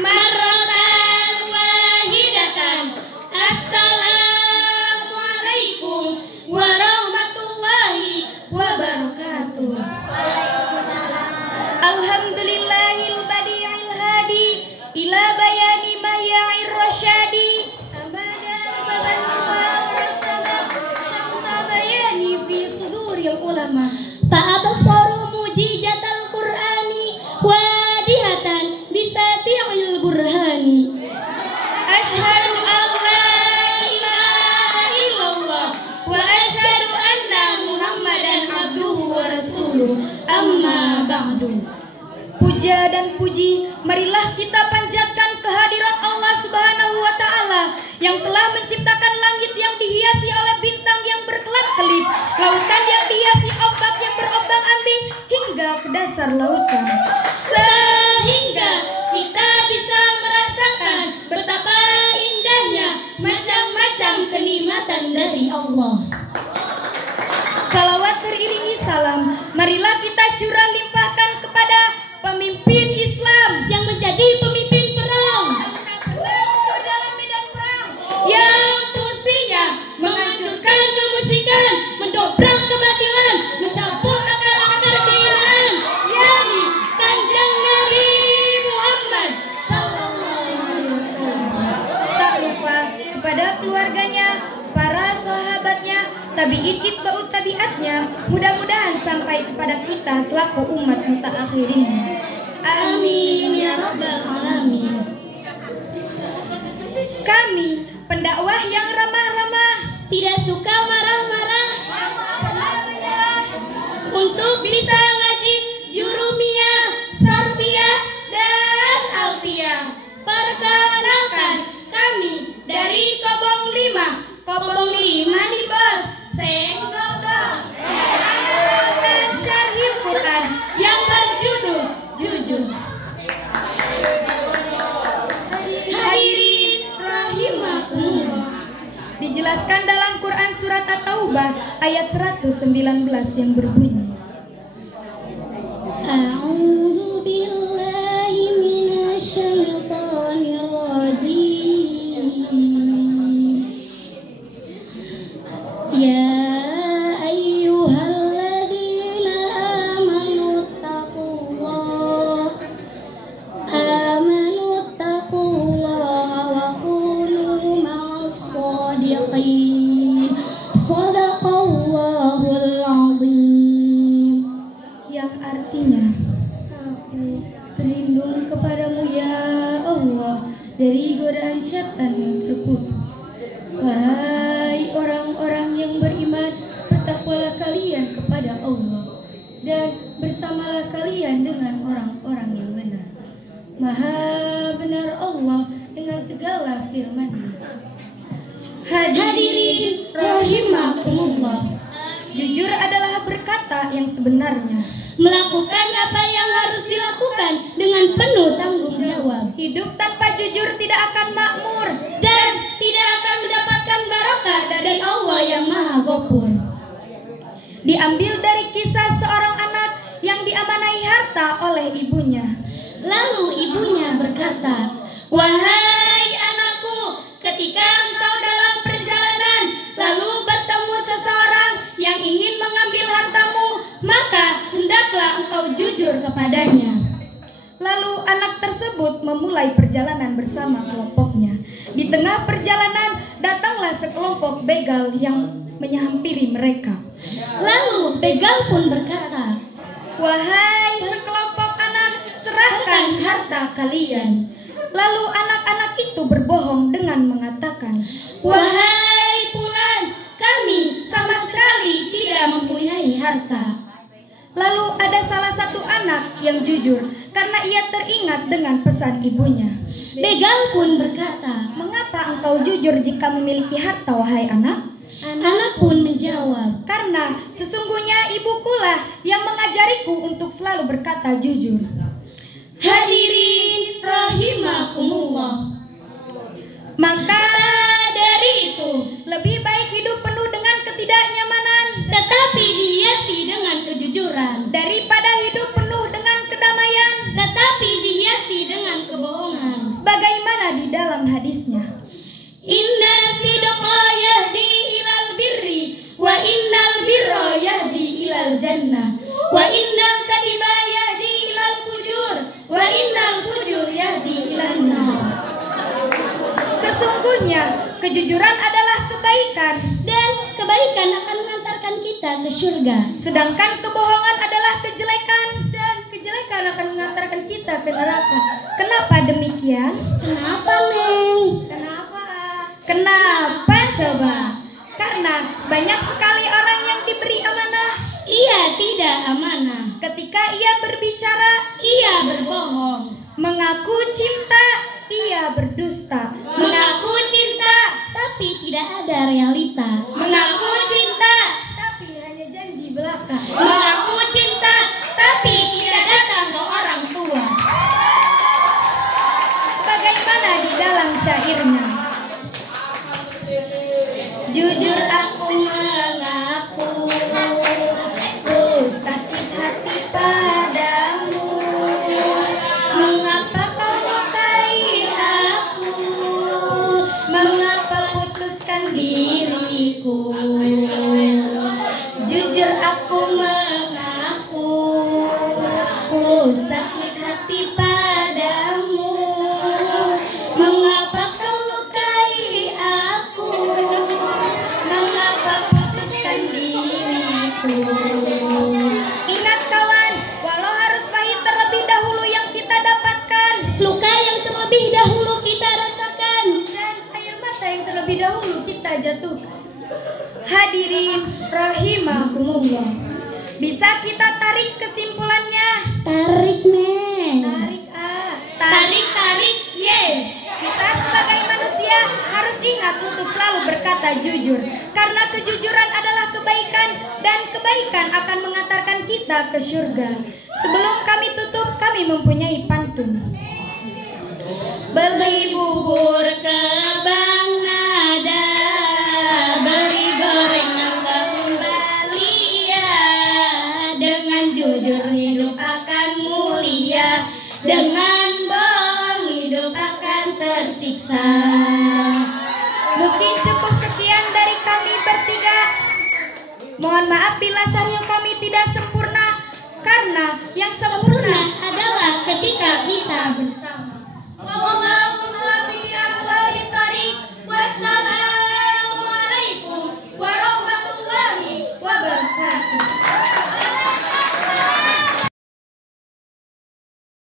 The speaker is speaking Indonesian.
marratan wahidatan. Assalamualaikum warahmatullahi wabarakatuh. Alhamdulillahil badi'il hadi ila bayani mahya'ir rasyadi. Abada baban warasama syamsa bayani fi suduril ulama. Fa'absaru mujizatal qur'ani wadihatan bisati'il burhani. Asyhadu an la ilaha illallah wa asyhadu anna muhammadan abduhu wa rasuluh. Amma ba'du. Puja dan puji marilah kita panjatkan kehadirat Allah Subhanahu wa Ta'ala yang telah menciptakan langit yang dihiasi oleh bintang yang berkelap-kelip, lautan yang dihiasi ombak yang berombang-ambing hingga ke dasar lautan, sehingga kita bisa merasakan betapa indahnya macam-macam kenikmatan dari Allah. Salawat beriringi salam, marilah kita curah limpahkan kepada pemimpin Islam yang menjadi pemimpin perang dalam medan perang, yang fungsinya menghancurkan kemusyrikan, mendobrak kebatilan, mencabut akar-akar kehinaan, yakni Kanjeng Nabi Muhammad sallallahu alaihi wasallam. Tak lupa kepada keluarganya, para sahabatnya, tabi'in itba'ut tabi'atnya, mudah-mudahan sampai kepada kita selaku umat mutaakhirin. Amin ya rabbal alamin. Kami pendakwah yang ramah-ramah, tidak suka marah-marah, untuk bisa ngaji jurumiyah, sarfiyah, dan alfiyah. Perkenalkan, kami dari Kobong 5. Kobong 5 di bos Senggodong dan Syarhil Quran yang berjudul Jujur. Hadirin rahimakumullah. Dijelaskan dalam Quran surat At-Taubah ayat 119 yang berbunyi, A'udzu billahi minasyaitonir rajim. Ya ayyuhalladzina amanu taqullaha wa kunu ma'as shadiqin. Shadaqallahul azim. Yang artinya, aku berlindung kepadamu ya Allah dari godaan syaitan yang terkutuk. Wahai orang-orang yang beriman, bertakwalah kalian kepada Allah dan bersamalah kalian dengan orang-orang yang benar. Maha benar Allah dengan segala firman-Nya. Hadirin rahimakumullah. Jujur adalah berkata yang sebenarnya, melakukan apa yang harus dilakukan dengan penuh tanggung jawab. Hidup tanpa jujur tidak akan makmur dan tidak akan mendapatkan barokah dari Allah yang Maha Ghafur. Diambil dari kisah seorang anak yang diamanai harta oleh ibunya. Lalu ibunya berkata, wahai anakku, ketika engkau dalam perjalanan lalu bertemu seseorang yang ingin mengambil hartamu, maka hendaklah engkau jujur kepadanya. Lalu anak tersebut memulai perjalanan bersama kelompoknya. Di tengah perjalanan datanglah sekelompok begal yang menghampiri mereka. Lalu begal pun berkata, wahai sekelompok anak, serahkan harta kalian. Lalu anak-anak itu berbohong dengan mengatakan, wahai fulan, kami sama sekali tidak mempunyai harta. Lalu ada salah satu anak yang jujur karena ia teringat dengan pesan ibunya. Begal pun berkata, mengapa engkau jujur jika memiliki harta, wahai anak? Anak pun menjawab, karena sesungguhnya ibukulah yang mengajariku untuk selalu berkata jujur. Hadirin rahimakumullah. Maka dari itu, lebih baik hidup penuh dengan ketidaknyamanan tetapi dihiasi dengan kejujuran, daripada hidup penuh dengan kedamaian tetapi dihiasi dengan kebohongan. Inna sidqa yahdi ilal birri wa innal birra yahdi ilal jannah wa innal kadiba yahdi ilal fujur wa innal fujur yahdi ilal nar. Sesungguhnya kejujuran adalah kebaikan dan kebaikan akan mengantarkan kita ke surga. Sedangkan kebohongan adalah kejelekan dan kejelekan akan mengantarkan kita ke neraka. Kenapa demikian? Kenapa, Neng? Kenapa coba? Karena banyak sekali orang yang diberi amanah, ia tidak amanah. Ketika ia berbicara, ia berbohong. Mengaku cinta, ia berdusta. Mengaku cinta, tapi tidak ada realita. Mengaku cinta, tapi hanya janji belaka. Mengaku cinta, tapi tidak datang ke orang tua. Bagaimana di dalam syairnya? Jujur aku mengaku, ku sakit hati padamu. Mengapa kau lukai aku? Mengapa putuskan diriku? Jujur aku mengaku, ku sakit hati padamu. Mengapa kau lukai aku? Mengapa putuskan diriku? Ingat kawan, walau harus pahit terlebih dahulu yang kita dapatkan, luka yang terlebih dahulu kita rasakan, dan air mata yang terlebih dahulu kita jatuhkan. Hadirin rahimakumullah, bisa kita tarik kesimpulannya? Tarik, Neng. Tarik, ye. Kita sebagai manusia harus ingat untuk selalu berkata jujur, karena kejujuran adalah kebaikan dan kebaikan akan mengantarkan kita ke surga. Sebelum kami tutup, kami mempunyai pantun. Beli bubur ke Bang Nada, beli gorengan ke Umbalia. Dengan jujur hidup akan mulia, dengan bohong hidup akan tersiksa. Mungkin cukup sekian dari kami bertiga. Mohon maaf bila syaril kami tidak sempurna, karena yang sempurna adalah ketika kita bersama.